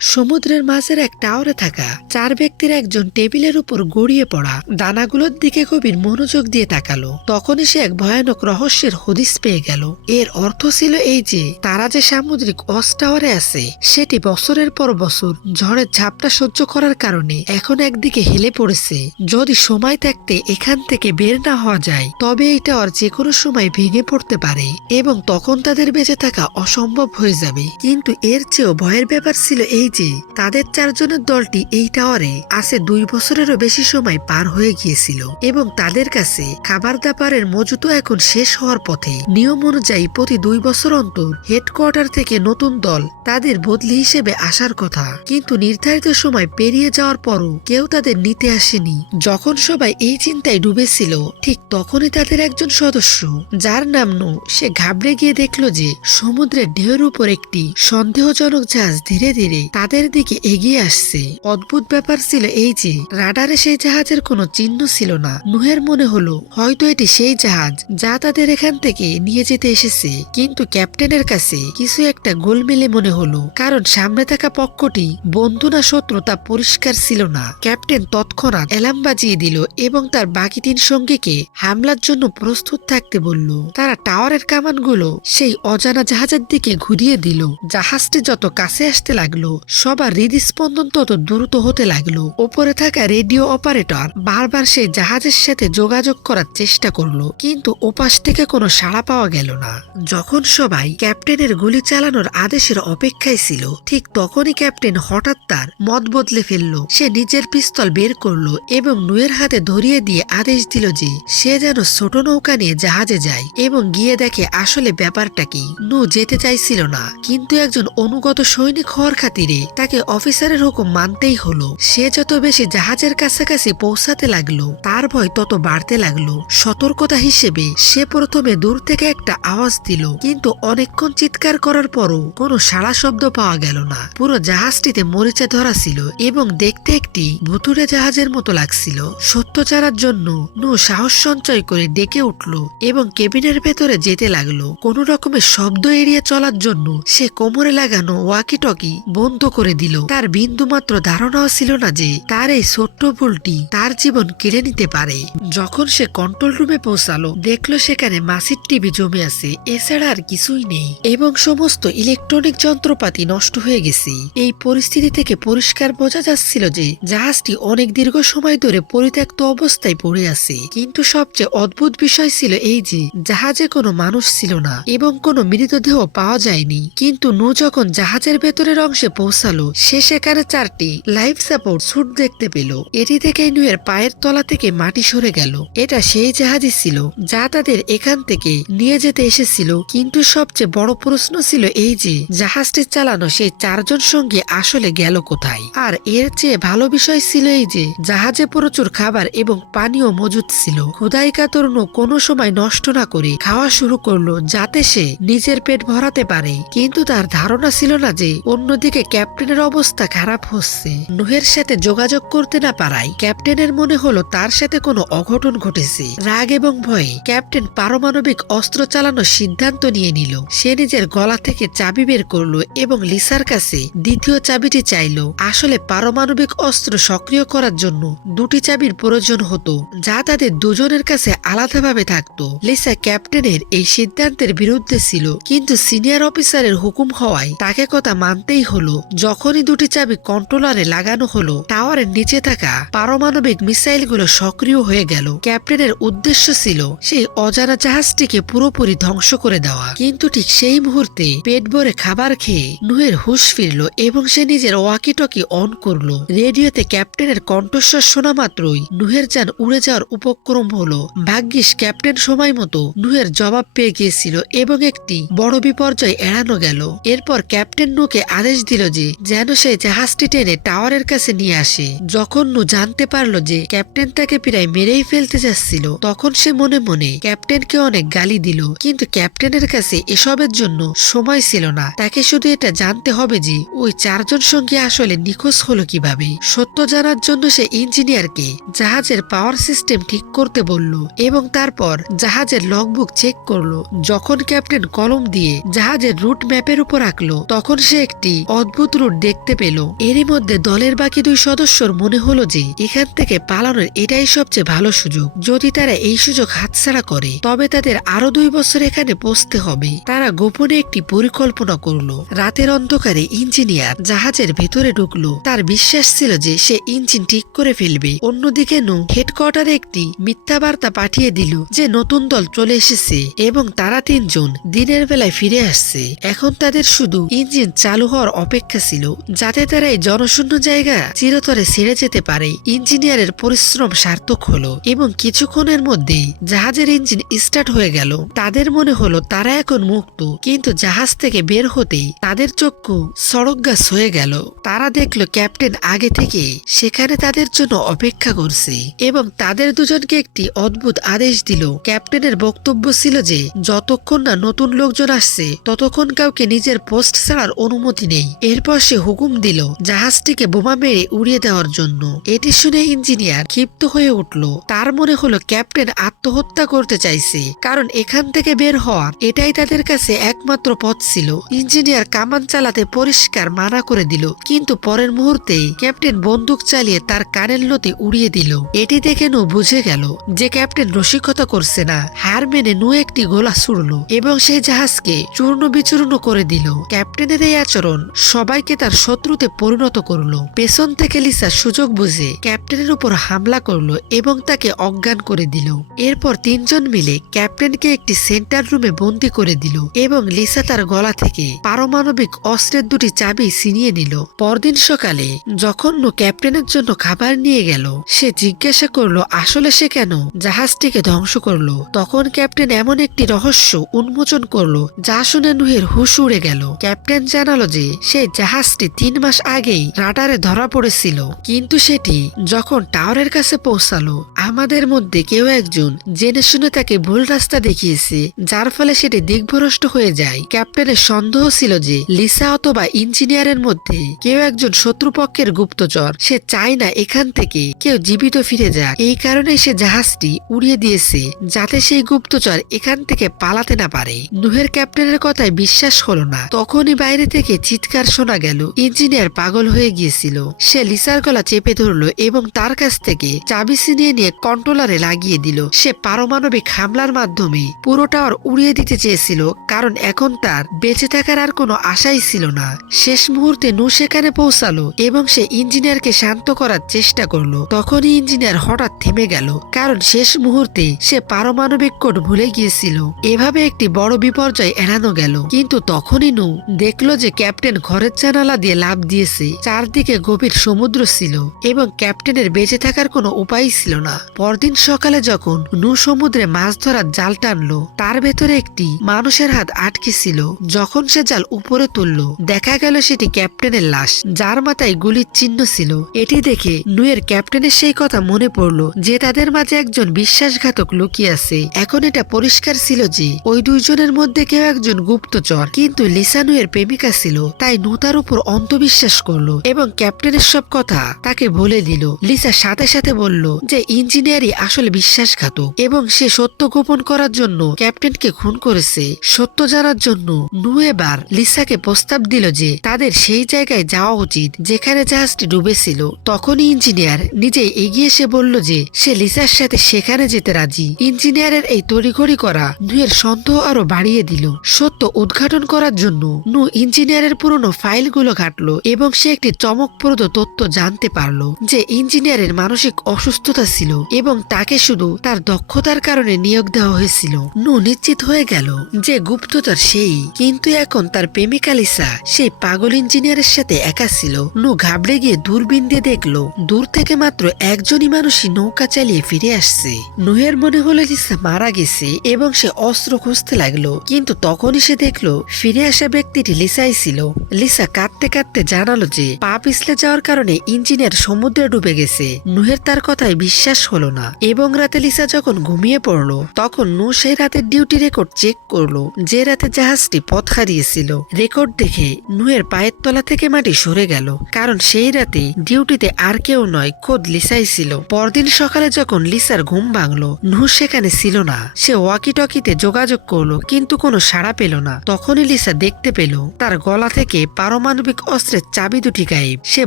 সমুদ্রের মাঝের এক টাওয়ারে থাকা চার ব্যক্তির একজন টেবিলের উপর গড়িয়ে পড়া দানাগুলোর দিকে গভীর মনোযোগ দিয়ে তাকালো। তখনই সে এক ভয়ানক রহস্যের হদিস পেয়ে গেল। এর অর্থ ছিল এই যে তারা যে সামুদ্রিক ওয়াচ টাওয়ারে আছে সেটি বছরের পর বছর ঝড়ের ঝাপটা সহ্য করার কারণে এখন একদিকে হেলে পড়েছে। যদি সময় থাকতে এখান থেকে বের না হওয়া যায় তবে এই টাওয়ার যে কোনো সময় ভেঙে পড়তে পারে এবং তখন তাদের বেঁচে থাকা অসম্ভব হয়ে যাবে। কিন্তু এর চেয়েও ভয়ের ব্যাপার ছিল এই যে তাদের চারজনের দলটি এই টাওয়ারে আছে 2 বছরেরও বেশি সময় পার হয়ে গিয়েছিল এবং তাদের কাছে খাবার দাবারের মজুতও এখন শেষ হওয়ার পথে। নিয়ম অনুযায়ী প্রতি 2 বছর অন্তর হেডকোয়ার্টার থেকে নতুন দল তাদের বদলি হিসেবে আসার কথা, কিন্তু নির্ধারিত সময় পেরিয়ে যাওয়ার পরও কেউ তাদের নিতে আসেনি। যখন সবাই এই চিন্তায় ডুবেছিল ঠিক তখনই তাদের একজন সদস্য যার নাম নু, সে ঘাবড়ে গিয়ে দেখলো যে সমুদ্রের ঢেউয়ের উপর একটি সন্দেহজনক জাহাজ ধীরে ধীরে তাদের দিকে এগিয়ে আসছে। অদ্ভুত ব্যাপার ছিল এই যে রাডারে সেই জাহাজের কোনো চিহ্ন ছিল না। নুহের মনে হলো হয়তো এটি সেই জাহাজ যা তাদের এখান থেকে নিয়ে যেতে এসেছে, কিন্তু ক্যাপ্টেনের কাছে কিছু একটা গোলমেলে মনে হলো, কারণ সামনে থাকা পক্ষটি বন্ধু না শত্রু তা পরিষ্কার ছিল না। ক্যাপ্টেন তৎক্ষণাৎ অ্যালার্ম বাজিয়ে দিল এবং তার বাকি 3 সঙ্গীকে হামলার জন্য প্রস্তুত থাকতে বলল। তারা টাওয়ারের কামানগুলো সেই অজানা জাহাজের দিকে ঘুরিয়ে দিল। জাহাজটি যত কাছে আসতে লাগলো সবার হৃদস্পন্দন তত দ্রুত হতে লাগলো। ওপরে থাকা রেডিও অপারেটর বারবার সেই জাহাজের সাথে যোগাযোগ করার চেষ্টা করলো, কিন্তু ওপাশ থেকে কোনো সাড়া পাওয়া গেল না। যখন সবাই ক্যাপ্টেনের গুলি চালানোর আদেশের অপেক্ষায় ছিল ঠিক তখনই ক্যাপ্টেন হঠাৎ তার মত বদলে ফেললো। সে নিজের পিস্তল বের করলো এবং নুয়ের হাতে ধরিয়ে দিয়ে আদেশ দিল যে সে যেন ছোট নৌকা নিয়ে জাহাজে যায় এবং গিয়ে দেখে আসলে ব্যাপারটা কি। নু যেতে চাইছিল না, কিন্তু একজন অনুগত সৈনিক হওয়ার খাতিরে তাকে অফিসারের হুকুম মানতেই হলো। সে যত বেশি জাহাজের কাছাকাছি পৌঁছাতে লাগলো তার ভয় তত বাড়তে লাগলো। সতর্কতা হিসেবে সে প্রথমে দূর থেকে একটা আওয়াজ দিল, কিন্তু অনেকক্ষণ চিৎকার করার পরও কোনো সাড়া শব্দ পাওয়া গেল না। পুরো জাহাজটিতে মরিচা ধরা ছিল এবং দেখতে একটি ভুতুড়ে জাহাজের মতো লাগছিল। সত্য জানার জন্য নু সাহস সঞ্চয় করে ডেকে উঠল এবং কেবিনের ভেতরে যেতে লাগলো। কোনো রকমের শব্দ এড়িয়ে চলার জন্য সে কোমরে লাগানো ওয়াকি টকি বন্ধ করে দিল। তার বিন্দুমাত্র ধারণাও ছিল না যে তার এই ছোট্ট ভুলটি তার জীবন কেড়ে নিতে পারে। যখন সে কন্ট্রোল রুমে পৌঁছালো দেখলো সেখানে মাসির টিভি জমে আছে, এছাড়া আর কিছুই নেই এবং সমস্ত ইলেকট্রনিক যন্ত্রপাতি নষ্ট হয়ে গেছে। এই পরিস্থিতি থেকে পরিষ্কার বোঝা যাচ্ছিল যে জাহাজটি অনেক দীর্ঘ সময় ধরে পরিত্যক্ত অবস্থায় পড়ে আছে। কিন্তু সবচেয়ে অদ্ভুত বিষয় ছিল এই যে জাহাজে কোনো মানুষ ছিল না এবং কোনো মৃতদেহ পাওয়া যায়নি। কিন্তু নু যখন জাহাজের ভেতরের অংশে পৌঁছালো সে সেখানে 4টি লাইফ সাপোর্ট স্যুট দেখতে পেল। এটি থেকে নুয়ের পায়ের তলা থেকে মাটি সরে গেল। এটা সেই জাহাজই ছিল যা তাদের এখান থেকে নিয়ে যেতে এসেছিল। কিন্তু সবচেয়ে বড় প্রশ্ন ছিল এই যে জাহাজটি চালানো সেই 4 জন সঙ্গী আসলে গেল কোথায়। আর এর চেয়ে ভালো বিষয় ছিল এই যে জাহাজে প্রচুর খাবার এবং পানীয় মজুদ ছিল। ক্ষুধায় কাতর নু কোনো সময় নষ্ট না করে খাওয়া শুরু করলো যাতে সে নিজের পেট ভরাতে পারে, কিন্তু তার ধারণা ছিল না যে অন্যদিকে ক্যাপ্টেনের অবস্থা খারাপ হচ্ছে। নুহের সাথে যোগাযোগ করতে না পারায় ক্যাপ্টেনের মনে হলো তার সাথে কোনো অঘটন ঘটেছে। রাগ এবং ভয়ে ক্যাপ্টেন পারমাণবিক অস্ত্র চালানোর সিদ্ধান্ত নিয়ে নিল। সে নিজের গলা থেকে চাবি বের করলো এবং লিসার কাছে দ্বিতীয় চাবিটি চাইলো। আসলে পারমাণবিক অস্ত্র সক্রিয় করার জন্য 2টি চাবির প্রয়োজন হতো যা তাদের দুজনের কাছে আলাদাভাবে থাকতো। লিসা ক্যাপ্টেনের এই সিদ্ধান্তের বিরুদ্ধে ছিল, কিন্তু সিনিয়র অফিসারের হুকুম হওয়ায় তাকে কথা মানতেই হলো। যখনই 2টি চাবি কন্ট্রোলারে লাগানো হলো টাওয়ারের নিচে থাকা পারমাণবিক মিসাইলগুলো সক্রিয় হয়ে গেল। ক্যাপ্টেনের উদ্দেশ্য ছিল সেই অজানা জাহাজটিকে পুরোপুরি ধ্বংস করে দেওয়া। কিন্তু ঠিক সেই মুহূর্তে পেট ভরে খাবার খেয়ে নুহের হুঁশ ফিরল এবং সে নিজের ওয়াকি টকি অন করলো। রেডিওতে ক্যাপ্টেনের কণ্ঠস্বর শোনা মাত্রই নুহের যান উড়ে যাওয়ার উপক্রম হলো। ভাগ্যিস ক্যাপ্টেন সময় মতো নুহের জবাব পেয়ে গিয়েছিল এবং একটি বড় বিপর্যয় এড়ানো গেল। এরপর ক্যাপ্টেন নুকে আদেশ দিল যে যেন সেই জাহাজটি টেনে টাওয়ারের কাছে নিয়ে আসে। যখন নু জানতে পারলো যে ক্যাপ্টেন তাকে প্রায় মেরেই ফেলতে যাচ্ছিল তখন সে মনে মনে ক্যাপ্টেনকে অনেক গালি দিল, কিন্তু ক্যাপ্টেনের কাছে এসবের জন্য সময় ছিল না। তাকে শুধু এটা জানতে হবে যে ওই 4 জন সঙ্গী আসলে নিখোঁজ হলো কিভাবে। সত্য জানার জন্য সে ইঞ্জিনিয়ারকে জাহাজের পাওয়ার সিস্টেম ঠিক করতে বলল এবং তারপর জাহাজের লগবুক চেক করলো। যখন ক্যাপ্টেন কলম দিয়ে জাহাজের রুট ম্যাপের উপর আঁকলো তখন সে একটি অদ্ভুত অদ্ভুত রুট দেখতে পেল। এরই মধ্যে দলের বাকি 2 সদস্যর মনে হলো যে এখান থেকে পালানোর এটাই সবচেয়ে ভালো সুযোগ। যদি তারা এই সুযোগ হাতছাড়া করে তবে তাদের আরো 2 বছর এখানে বসতে হবে। তারা গোপনে একটি পরিকল্পনা করলো। রাতের অন্ধকারে ইঞ্জিনিয়ার জাহাজের ভেতরে ঢুকলো। তার বিশ্বাস ছিল যে সে ইঞ্জিন ঠিক করে ফেলবে। অন্যদিকে নু হেডকোয়ার্টারে একটি মিথ্যা বার্তা পাঠিয়ে দিল যে নতুন দল চলে এসেছে এবং তারা 3 জন দিনের বেলায় ফিরে আসছে। এখন তাদের শুধু ইঞ্জিন চালু হওয়ার অপেক্ষা ছিল যাতে তারা এই জনশূন্য জায়গা চিরতরে ছেড়ে যেতে পারে। ইঞ্জিনিয়ারের পরিশ্রম সার্থক হলো এবং কিছুক্ষণের মধ্যেই জাহাজের ইঞ্জিন স্টার্ট হয়ে গেল। তাদের মনে হলো তারা এখন মুক্ত, কিন্তু জাহাজ থেকে বের হতেই তাদের চক্ষু সড়ক গাছ হয়ে গেল। তারা দেখলো ক্যাপ্টেন আগে থেকে সেখানে তাদের জন্য অপেক্ষা করছে এবং তাদের দুজনকে একটি অদ্ভুত আদেশ দিল। ক্যাপ্টেনের বক্তব্য ছিল যে যতক্ষণ না নতুন লোকজন আসছে ততক্ষণ কাউকে নিজের পোস্ট ছাড়ার অনুমতি নেই। এরপর সে হুকুম দিল জাহাজটিকে বোমা মেরে উড়িয়ে দেওয়ার জন্য। এটি শুনে ইঞ্জিনিয়ার ক্ষিপ্ত হয়ে উঠল। তার মনে হলো ক্যাপ্টেন আত্মহত্যা করতে চাইছে, কারণ এখান থেকে বের হওয়ার এটাই তাদের কাছে একমাত্র পথ ছিল। ইঞ্জিনিয়ার কামান চালাতে পরিষ্কার মানা করে দিল, কিন্তু পরের মুহূর্তেই ক্যাপ্টেন বন্দুক চালিয়ে তার কানের লতি উড়িয়ে দিল। এটি দেখে নু বুঝে গেল যে ক্যাপ্টেন রসিকতা করছে না। হার মেনে নু একটি গোলা ছুড়ল এবং সেই জাহাজকে চূর্ণ বিচূর্ণ করে দিল। ক্যাপ্টেনের এই আচরণ সবাইকে তার শত্রুতে পরিণত করলো। পেছন থেকে লিসা সুযোগ বুঝে ক্যাপ্টেনের উপর হামলা করলো এবং তাকে অজ্ঞান করে দিল। এরপর 3 জন মিলে ক্যাপ্টেনকে একটি সেন্টার রুমে বন্দি করে দিল এবং লিসা তার গলা থেকে পারমাণবিক অস্ত্রের 2টি চাবি ছিনিয়ে নিল। পরদিন সকালে যখন নু ক্যাপ্টেনের জন্য খাবার নিয়ে গেল, সে জিজ্ঞাসা করলো আসলে সে কেন জাহাজটিকে ধ্বংস করলো। তখন ক্যাপ্টেন এমন একটি রহস্য উন্মোচন করলো যা শুনে নুহের হুশ উড়ে গেল। ক্যাপ্টেন জানালো যে সেই জাহাজটি 3 মাস আগেই রাডারে ধরা পড়েছিল, কিন্তু সেটি যখন টাওয়ারের কাছে পৌঁছালো আমাদের মধ্যে কেউ একজন জেনে শুনে তাকে ভুল রাস্তা দেখিয়েছে, যার ফলে সেটি দিকভ্রষ্ট হয়ে যায়। ক্যাপ্টেনের সন্দেহ ছিল যে লিসা অথবা ইঞ্জিনিয়ারের মধ্যে কেউ একজন শত্রুপক্ষের গুপ্তচর। সে চায় না এখান থেকে কেউ জীবিত ফিরে যাক। এই কারণে সে জাহাজটি উড়িয়ে দিয়েছে যাতে সেই গুপ্তচর এখান থেকে পালাতে না পারে। নুহের ক্যাপ্টেনের কথায় বিশ্বাস হলো না। তখনই বাইরে থেকে চিৎকার শোনা গেল। ইঞ্জিনিয়ার পাগল হয়ে গিয়েছিল। সে লিসার গলা চেপে ধরলো এবং তার কাছ থেকে চাবি ছিনিয়ে নিয়ে কন্ট্রোলারে লাগিয়ে দিল। সে পারমাণবিক হামলার মাধ্যমে পুরো টাওয়ার উড়িয়ে দিতে চেয়েছিল, কারণ এখন তার বেঁচে থাকার আর কোনো আশাই ছিল না। শেষ মুহূর্তে নু সেখানে পৌঁছালো এবং সে ইঞ্জিনিয়ারকে শান্ত করার চেষ্টা করলো। তখনই ইঞ্জিনিয়ার হঠাৎ থেমে গেল, কারণ শেষ মুহূর্তে সে পারমাণবিক কোড ভুলে গিয়েছিল। এভাবে একটি বড় বিপর্যয় এড়ানো গেল। কিন্তু তখনই নু দেখলো যে ক্যাপ্টেন ঘরের জানালা দিয়ে লাফ দিয়েছে। চারদিকে গভীর সমুদ্র ছিল এবং ক্যাপ্টেনের বেঁচে থাকার কোনো উপায় ছিল না। পরদিন সকালে যখন নু সমুদ্রে মাছ ধরার জাল টানলো, তার ভেতরে একটি মানুষের হাত আটকে ছিল। যখন সে জাল উপরে তুললো দেখা গেল সেটি ক্যাপ্টেনের লাশ, যার মাথায় গুলির চিহ্ন ছিল। এটি দেখে নুয়ের ক্যাপ্টেনের সেই কথা মনে পড়লো যে তাদের মাঝে একজন বিশ্বাসঘাতক লুকিয়ে আছে। এখন এটা পরিষ্কার ছিল যে ওই 2 জনের মধ্যে কেউ একজন গুপ্তচর, কিন্তু লিসা নুয়ের প্রেমিকা ছিল, তাই নু তার উপর অন্ধবিশ্বাস করলো এবং ক্যাপ্টেনের সব কথা তাকে বলে দিল। লিসা সাথে সাথে বলল যে ইঞ্জিনিয়ারই আসলে বিশ্বাসঘাতক এবং সে সত্য গোপন করার জন্য ক্যাপ্টেনকে খুন করেছে। সত্য জানার জন্য নু এবার লিসাকে প্রস্তাব দিল যে তাদের সেই জায়গায় যাওয়া উচিত যেখানে জাহাজটি ডুবেছিল। তখনই ইঞ্জিনিয়ার নিজে এগিয়ে এসে বলল যে সে লিসার সাথে সেখানে যেতে রাজি। ইঞ্জিনিয়ারের এই তড়িঘড়ি করা নুয়ের সন্দেহ আরো বাড়িয়ে দিল। সত্য উদ্ঘাটন করার জন্য নু ইঞ্জিনিয়ারের পুরনো ফাইলগুলো ঘাটলো এবং সে একটি চমকপ্রদ তথ্য জানতে পারলো যে ইঞ্জিনিয়ারের মানসিক অসুস্থতা ছিল এবং তাকে শুধু তার দক্ষতার কারণে নিয়োগ দেওয়া হয়েছিল। নু নিশ্চিত হয়ে গেল যে গুপ্তচর সেই, কিন্তু এখন তার প্রেমিকা লিসা সেই পাগল ইঞ্জিনিয়ারের সাথে একা ছিল। নু ঘাবড়ে গিয়ে দূরবীন দিয়ে দেখলো দূর থেকে মাত্র একজনই মানুষই নৌকা চালিয়ে ফিরে আসছে। নুহের মনে হলো লিসা মারা গেছে এবং সে অস্ত্র খুঁজতে লাগলো, কিন্তু তখনই সে দেখলো ফিরে আসা ব্যক্তিটি লিসাই ছিল। লিসা কাঁদতে কাঁদতে জানালো যে পা পিছলে যাওয়ার কারণে ইঞ্জিনিয়ার সমুদ্রে ডুবে গেছে। নুহের তার কথায় বিশ্বাস হলো না এবং রাতে লিসা যখন ঘুমিয়ে পড়লো তখন নু সেই রাতের ডিউটি রেকর্ড চেক করলো যে রাতে জাহাজটি পথ হারিয়েছিল। রেকর্ড দেখে নুয়ের পায়ের তলা থেকে মাটি সরে গেল, কারণ সেই রাতে ডিউটিতে আর কেউ নয়, খোদ লিসাই ছিল। পরদিন সকালে যখন লিসার ঘুম ভাঙলো নু সেখানে ছিল না। সে ওয়াকি টকিতে যোগাযোগ করলো কিন্তু কোনো সাড়া পেল না। তখনই লিসা দেখতে পেল তার গলা থেকে পারমাণবিক অস্ত্রের চাবি দুটি গায়েব। সে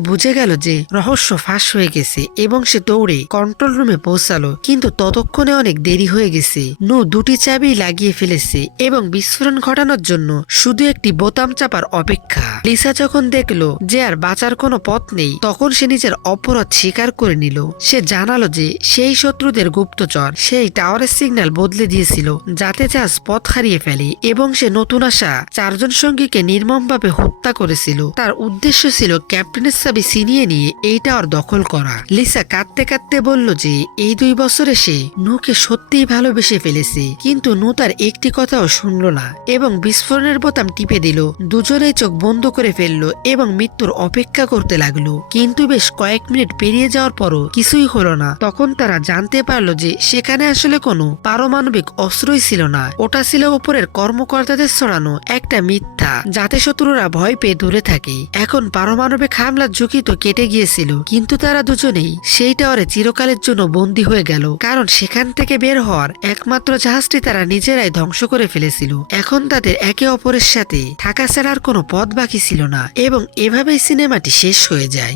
বুঝে গেল যে রহস্য ফাঁস হয়ে গেছে এবং সে দৌড়ে কন্ট্রোল রুমে পৌঁছালো, কিন্তু ততক্ষণে অনেক দেরি হয়ে গেছে। নু দুটি চাবি লাগিয়ে ফেলেছে এবং বিস্ফোরণ ঘটানোর জন্য শুধু একটি বোতাম চাপার অপেক্ষা। লিসা যখন দেখলো যে আর বাঁচার কোনো পথ নেই তখন সে নিজের অপরাধ স্বীকার করে নিল। সে জানালো যে সেই শত্রুদের গুপ্তচর সেই টাওয়ারের সিগন্যাল বদলে দিয়েছিল যাতে জাহাজ পথ হারিয়ে ফেলে এবং সে নতুন আসা 4 জন সঙ্গীকে নির্মমভাবে হত্যা করেছিল। তার উদ্দেশ্য ছিল ক্যাপ্টেনের চাবি ছিনিয়ে নিয়ে এই টাওয়ার দখল করা। লিসা কাঁদতে কাঁদতে বলল যে এই 2 বছরে সে নুকে সত্যিই ভালোবেসে ফেলেছে, কিন্তু নু তার একটি কথাও শুনল না এবং বিস্ফোরণের বোতাম টিপে দিল। দুজনেই চোখ বন্ধ করে ফেললো এবং মৃত্যুর অপেক্ষা করতে লাগলো। কিন্তু বেশ কয়েক মিনিট পেরিয়ে যাওয়ার পরও কিছুই হলো না। তখন তারা জানতে পারলো যে সেখানে আসলে কোনো পারমাণবিক অস্ত্রই ছিল না, ওটা ছিল উপরের কর্মকর্তাদের ছড়ানো একটা মিথ্যা যাতে শত্রুরা ভয় পেয়ে দূরে থাকে। এখন পারমাণবিক হামলার ঝুঁকি তো কেটে গিয়েছিল, কিন্তু তারা দুজনেই সেই টাওয়ারে চিরকালের জন্য বন্দী হয়ে গেল, কারণ সেখান থেকে বের হওয়ার একমাত্র জাহাজটি তারা নিজেরাই ধ্বংস করে ফেলেছিল। এখন তাদের একে অপরের সাথে থাকা ছাড়ার কোনো পথ বাকি ছিল না এবং এভাবেই সিনেমাটি শেষ হয়ে যায়।